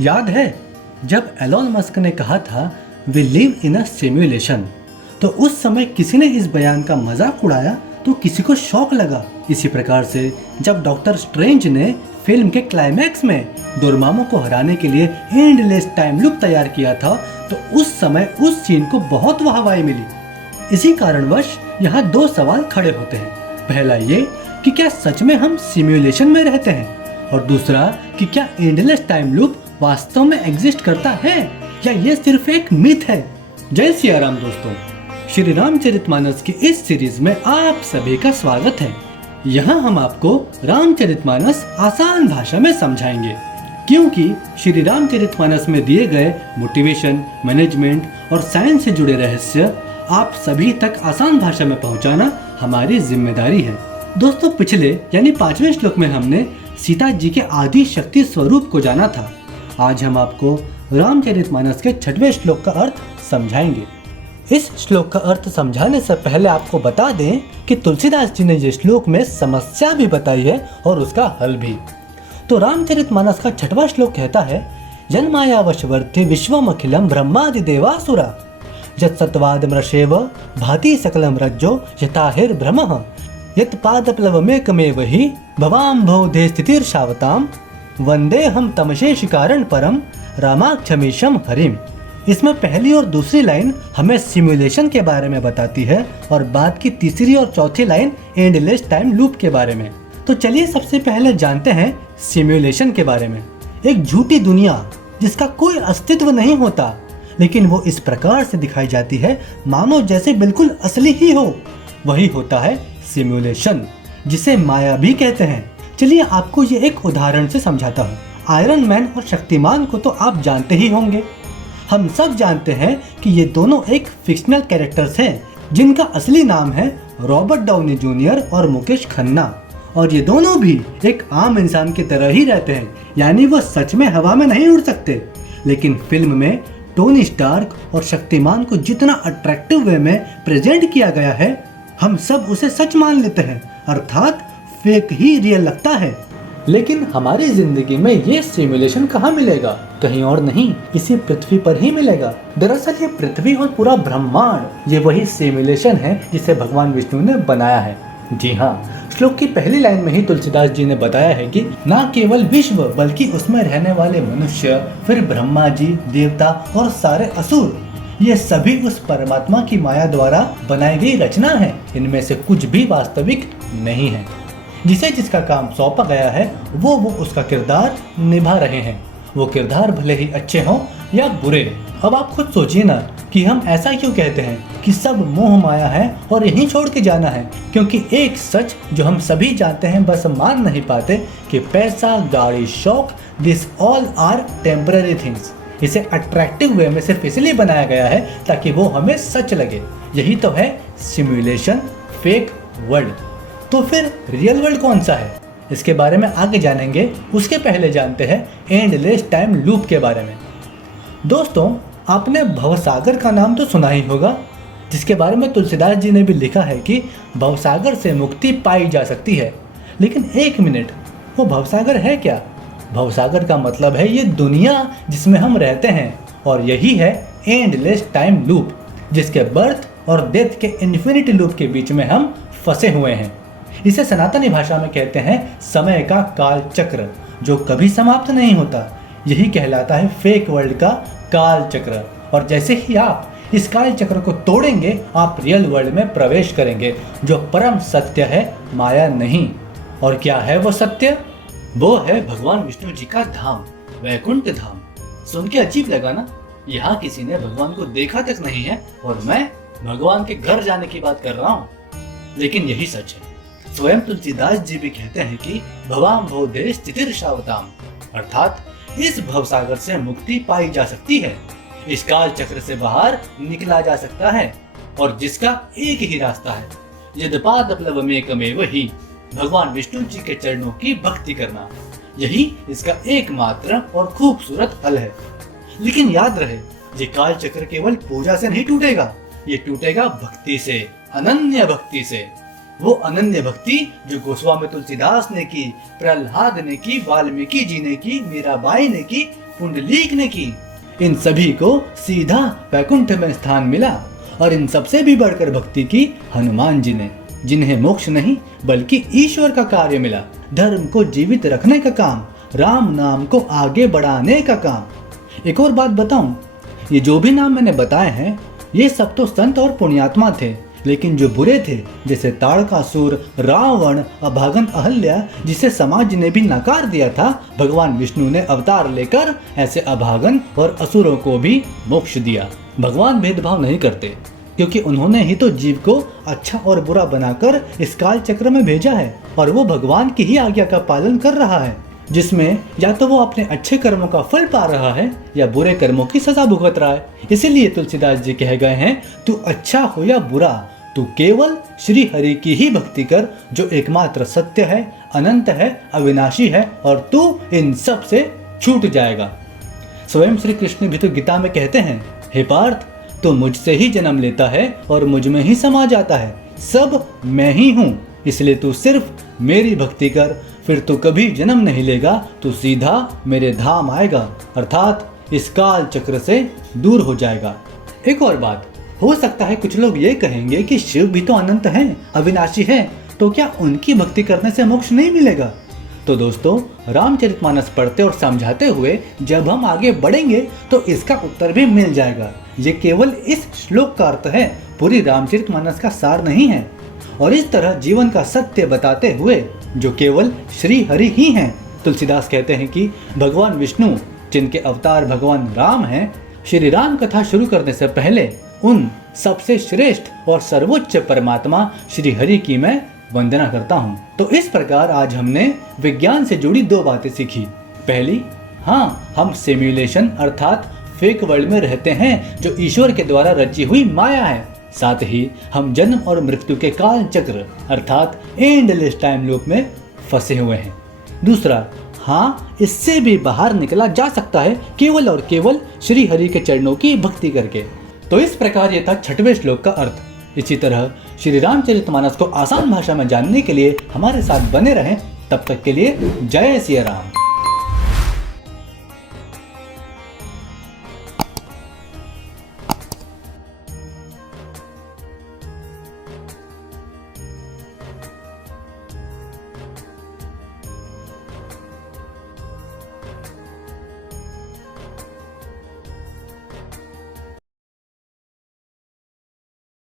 याद है जब एलोन मस्क ने कहा था we live in a simulation, तो उस समय किसी ने इस बयान का मजाक उड़ाया तो किसी को शौक लगा। इसी प्रकार से जब डॉक्टर स्ट्रेंज ने फिल्म के क्लाइमैक्स में डोरेमोन को हराने के लिए एंडलेस टाइम लूप तैयार किया था तो उस समय उस सीन को बहुत वाहवाही मिली। इसी कारणवश यहाँ दो सवाल खड़े होते हैं। पहला ये कि क्या सच में हम सिमुलेशन में रहते हैं, और दूसरा कि क्या एंडलेस टाइम लूप वास्तव में एग्जिस्ट करता है या ये सिर्फ एक मिथ है। जय सिया राम दोस्तों, श्री रामचरितमानस की इस सीरीज में आप सभी का स्वागत है। यहाँ हम आपको रामचरितमानस आसान भाषा में समझाएंगे, क्योंकि श्री रामचरितमानस में दिए गए मोटिवेशन, मैनेजमेंट और साइंस से जुड़े रहस्य आप सभी तक आसान भाषा में पहुँचाना हमारी जिम्मेदारी है। दोस्तों, पिछले यानी 5वें श्लोक में हमने सीता जी के आदि शक्ति स्वरूप को जाना था। आज हम आपको रामचरितमानस के 6वें श्लोक का अर्थ समझाएंगे। इस श्लोक का अर्थ समझाने से पहले आपको बता दें कि तुलसीदास जी ने ये श्लोक में समस्या भी बताई है और उसका हल भी। तो रामचरितमानस का 6वां श्लोक कहता है, जन्मायावशवर्ति विश्वमखिलम ब्रह्मादि देवासुरा यत् सत्वाद मृषेव भाति सकलम रज्जो यथाहिर भ्रमः यत् पादप्लवमेकमेव हि भवाम्भोधे स्थितिर्षावताम वंदे हम तमशेष कारण परम रामाक्षमीशम हरिम। इसमें पहली और दूसरी लाइन हमें सिमुलेशन के बारे में बताती है और बाद की तीसरी और चौथी लाइन एंडलेस टाइम लूप के बारे में। तो चलिए सबसे पहले जानते हैं सिमुलेशन के बारे में। एक झूठी दुनिया जिसका कोई अस्तित्व नहीं होता, लेकिन वो इस प्रकार से दिखाई जाती है मानो जैसे बिल्कुल असली ही हो, वही होता है सिमुलेशन, जिसे माया भी कहते हैं। चलिए आपको ये एक उदाहरण से समझाता हूँ। आयरन मैन और शक्तिमान को तो आप जानते ही होंगे। हम सब जानते हैं कि ये दोनों एक फिक्शनल कैरेक्टर्स हैं, जिनका असली नाम है रॉबर्ट डाउनी जूनियर और मुकेश खन्ना, और ये दोनों भी एक आम इंसान की तरह ही रहते हैं, यानी वो सच में हवा में नहीं उड़ सकते। लेकिन फिल्म में टोनी स्टार्क और शक्तिमान को जितना अट्रैक्टिव वे में प्रेजेंट किया गया है, हम सब उसे सच मान लेते हैं, अर्थात फेक ही रियल लगता है। लेकिन हमारी जिंदगी में ये सिमुलेशन कहाँ मिलेगा? कहीं और नहीं, इसी पृथ्वी पर ही मिलेगा। दरअसल ये पृथ्वी और पूरा ब्रह्मांड ये वही सिमुलेशन है जिसे भगवान विष्णु ने बनाया है। जी हाँ, श्लोक की पहली लाइन में ही तुलसीदास जी ने बताया है कि ना केवल विश्व बल्कि उसमें रहने वाले मनुष्य, फिर ब्रह्मा जी, देवता और सारे असुर, ये सभी उस परमात्मा की माया द्वारा बनाई गई रचना है। इनमें से कुछ भी वास्तविक नहीं है। जिसे जिसका काम सौंपा गया है वो उसका किरदार निभा रहे हैं। वो किरदार भले ही अच्छे हों या बुरे। अब आप खुद सोचिए ना कि हम ऐसा क्यों कहते हैं कि सब मोह माया है और यहीं छोड़ के जाना है, क्योंकि एक सच जो हम सभी जानते हैं बस मान नहीं पाते कि पैसा, गाड़ी, शौक, this all are temporary things. इसे अट्रैक्टिव वे में सिर्फ इसलिए बनाया गया है ताकि वो हमें सच लगे। यही तो है सिमुलेशन, फेक वर्ल्ड। तो फिर रियल वर्ल्ड कौन सा है? इसके बारे में आगे जानेंगे। उसके पहले जानते हैं एंडलेस टाइम लूप के बारे में। दोस्तों, आपने भवसागर का नाम तो सुना ही होगा, जिसके बारे में तुलसीदास जी ने भी लिखा है कि भवसागर से मुक्ति पाई जा सकती है। लेकिन एक मिनट, वो भवसागर है क्या? भवसागर का मतलब है ये दुनिया जिसमें हम रहते हैं, और यही है एंडलेस टाइम लूप, जिसके बर्थ और डेथ के इन्फिनिटी लूप के बीच में हम फंसे हुए हैं। इसे सनातनी भाषा में कहते हैं समय का काल चक्र, जो कभी समाप्त नहीं होता। यही कहलाता है फेक वर्ल्ड का काल चक्र। और जैसे ही आप इस काल चक्र को तोड़ेंगे, आप रियल वर्ल्ड में प्रवेश करेंगे, जो परम सत्य है, माया नहीं। और क्या है वो सत्य? वो है भगवान विष्णु जी का धाम, वैकुंठ धाम। सुन के अजीब लगा ना? यहाँ किसी ने भगवान को देखा तक नहीं है और मैं भगवान के घर जाने की बात कर रहा हूँ। लेकिन यही सच है। स्वयं तुलसीदास जी भी कहते हैं कि भवाम्भोधे स्थितिर्षावताम, अर्थात इस भवसागर से मुक्ति पाई जा सकती है। इस काल चक्र से बाहर निकला जा सकता है, और जिसका एक ही रास्ता है, यद्पादप्लवमेकमेव हि, भगवान विष्णु जी के चरणों की भक्ति करना। यही इसका एकमात्र और खूबसूरत हल है। लेकिन याद रहे, ये काल चक्र केवल पूजा से नहीं टूटेगा, ये टूटेगा भक्ति से, अनन्य भक्ति से। वो अनन्य भक्ति जो गोस्वामी तुलसीदास ने की, प्रहलाद ने की, वाल्मीकि जी ने की, मीराबाई ने की, पुंडलीक ने की, इन सभी को सीधा वैकुंठ में स्थान मिला। और इन सबसे भी बढ़कर भक्ति की हनुमान जी ने, जिन्हें मोक्ष नहीं बल्कि ईश्वर का कार्य मिला, धर्म को जीवित रखने का काम, राम नाम को आगे बढ़ाने का काम। एक और बात बताऊं, ये जो भी नाम मैंने बताए हैं ये सब तो संत और पुण्यात्मा थे, लेकिन जो बुरे थे जैसे ताड़कासुर, रावण, अभागन अहल्या, जिसे समाज ने भी नकार दिया था, भगवान विष्णु ने अवतार लेकर ऐसे अभागन और असुरों को भी मोक्ष दिया। भगवान भेदभाव नहीं करते, क्योंकि उन्होंने ही तो जीव को अच्छा और बुरा बनाकर इस काल चक्र में भेजा है, और वो भगवान की ही आज्ञा का पालन कर रहा है, जिसमें या तो वो अपने अच्छे कर्मों का फल पा रहा है या बुरे कर्मों की सजा भुगत रहा है। इसीलिए तुलसीदास जी कह गए हैं, तू अच्छा हो या बुरा, तू केवल श्री हरि की ही भक्ति कर, जो एकमात्र सत्य है, अनंत है, अविनाशी है, और तू इन सब से छूट जाएगा। स्वयं श्री कृष्ण भी तो गीता में कहते हैं, हे पार्थ, तो मुझसे ही जन्म लेता है और मुझ में ही समा जाता है, सब मैं ही हूँ, इसलिए तू सिर्फ मेरी भक्ति कर, फिर तो कभी जन्म नहीं लेगा, तू सीधा मेरे धाम आएगा, अर्थात इस काल चक्र से दूर हो जाएगा। एक और बात, हो सकता है कुछ लोग ये कहेंगे कि शिव भी तो अनंत हैं, अविनाशी हैं, तो क्या उनकी भक्ति करने से मोक्ष नहीं मिलेगा? तो दोस्तों, रामचरितमानस पढ़ते और समझाते हुए जब हम आगे बढ़ेंगे तो इसका उत्तर भी मिल जाएगा। ये केवल इस श्लोक का अर्थ है, पूरी रामचरितमानस का सार नहीं है। और इस तरह जीवन का सत्य बताते हुए, जो केवल श्री हरि ही हैं, तुलसीदास कहते हैं कि भगवान विष्णु, जिनके अवतार भगवान राम हैं, श्री राम कथा शुरू करने से पहले उन सबसे श्रेष्ठ और सर्वोच्च परमात्मा श्री हरि की मैं वंदना करता हूँ। तो इस प्रकार आज हमने विज्ञान से जुड़ी दो बातें सीखी। पहली, हाँ, हम सिम्युलेशन अर्थात फेक वर्ल्ड में रहते हैं, जो ईश्वर के द्वारा रची हुई माया है। साथ ही हम जन्म और मृत्यु के काल चक्र अर्थात एंडलेस टाइम लूप में फंसे हुए हैं। दूसरा, हाँ, इससे भी बाहर निकला जा सकता है केवल और केवल श्री हरि के चरणों की भक्ति करके। तो इस प्रकार ये था 6वें श्लोक का अर्थ। इसी तरह श्री रामचरितमानस को आसान भाषा में जानने के लिए हमारे साथ बने रहें। तब तक के लिए जय सिया राम।